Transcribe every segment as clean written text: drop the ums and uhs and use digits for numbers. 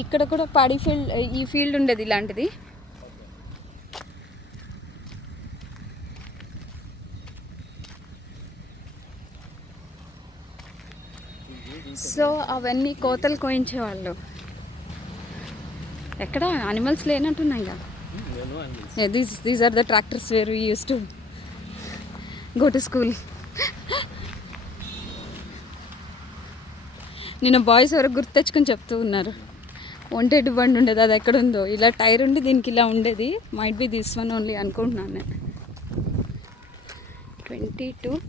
ఇక్కడ కూడా పాడి ఫీల్డ్, ఈ ఫీల్డ్ ఉండేది ఇలాంటిది. సో అవన్నీ కోతలు కోయించేవాళ్ళు. ఎక్కడ అనిమల్స్ లేనట్టున్నాయి కదా. These are the tractors where we use to go to school. నిన్న బాయ్స్ ఎవరో గుర్తు తెచ్చుకొని చెప్తూ ఉన్నారు, ఒంటెడ్డు బండి ఉండేది, అది ఎక్కడ ఉందో. ఇలా టైర్ ఉండి దీనికి ఇలా ఉండేది. Might be this one only అనుకుంటున్నాను నేను. 2013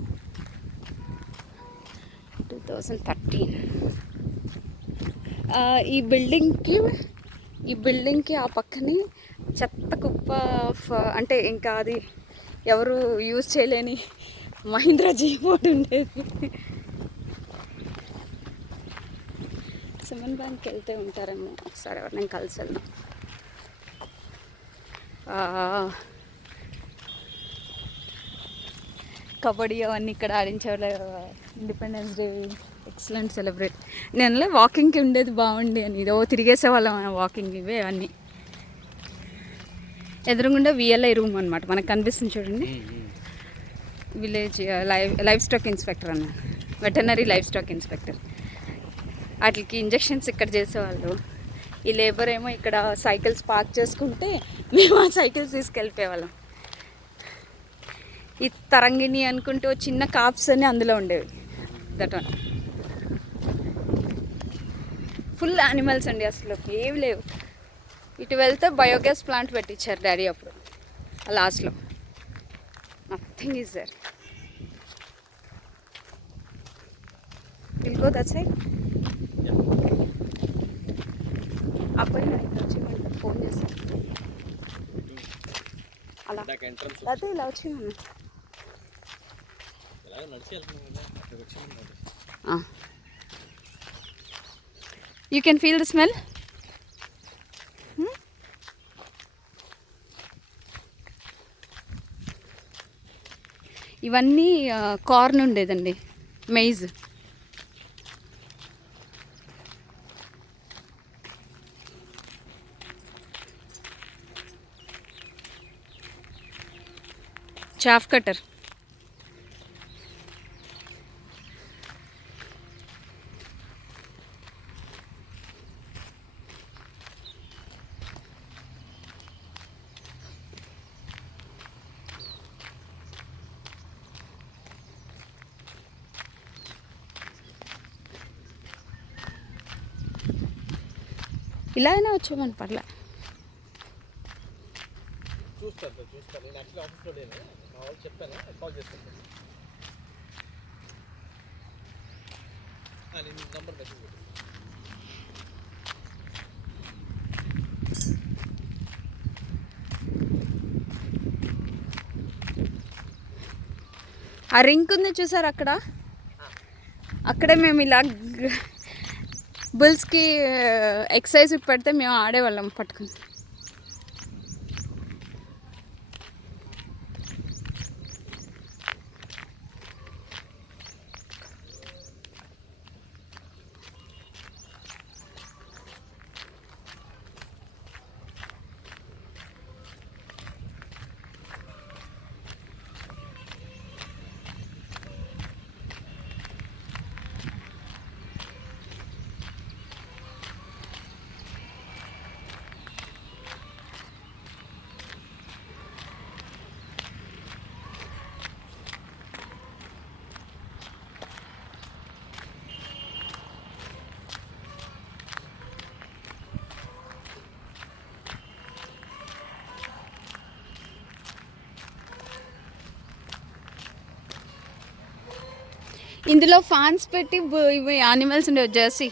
ఈ బిల్డింగ్కి ఆ పక్కనే చెత్త కుప్ప, అంటే ఇంకా అది ఎవరు యూజ్ చేయలేని మహీంద్రా జీబోర్డ్ ఉండేది. సిమెంట్ బ్యాంక్కి వెళ్తే ఉంటారేమో, ఒకసారి ఎవరినైనా కలిసి వెళ్దాం. కబడ్డీ అవన్నీ ఇక్కడ ఆడించేవాళ్ళు. Independence Day excellent celebrate. నేను వాకింగ్కి ఉండేది బాగుండి అని తిరిగేసేవాళ్ళం వాకింగ్. ఇవే అన్నీ ఎదురుగుండా విఎల్ఐ రూమ్ అనమాట, మనకు కనిపిస్తుంది చూడండి. విలేజ్ లైఫ్ స్టాక్ ఇన్స్పెక్టర్ అన్నమాట, వెటర్నరీ లైఫ్ స్టాక్ ఇన్స్పెక్టర్. వాటికి ఇంజెక్షన్స్ ఇక్కడ చేసేవాళ్ళు. ఈ లేబర్ ఏమో ఇక్కడ సైకిల్స్ పార్క్ చేసుకుంటే మేము ఆ సైకిల్స్ తీసుకెళ్ళిపోయేవాళ్ళం. ఈ తరంగిణి అనుకుంటూ చిన్న కాప్స్ అని అందులో ఉండేవి. దట్ వన్ ఫుల్ యానిమల్స్ అండి, అసలు ఏవి లేవు. ఇటు వెళ్తే బయోగ్యాస్ ప్లాంట్ పెట్టించారు డాడీ అప్పుడు లాస్ట్లో. Nothing is there. Will go that side. అబ్బాయి వచ్చి ఫోన్ చేస్తాను అలా, లేకపోతే ఇలా వచ్చి you can feel the smell. ఇవన్నీ కార్న్ ఉండేదండి, మెయిజ్. Chaff cutter. ఇలా అయినా వచ్చామని పర్లే. చూస్తాను నేను యాక్చువల్లీ ఆఫీస్లో లేను, మా వాళ్ళు చెప్పాను, కాల్ చేస్తాను. నేను నంబర్ మెసేజ్ పెట్టాను. ఆ రింక్ ఉంది చూసారు అక్కడ, అక్కడే మేము ఇలా బుల్స్కి ఎక్సర్సైజ్ పెడితే మేము ఆడేవాళ్ళం పట్టుకుని. ఇందులో ఫ్యాన్స్ పెట్టి ఇవి యానిమల్స్ ఉండేవి. జెర్సీ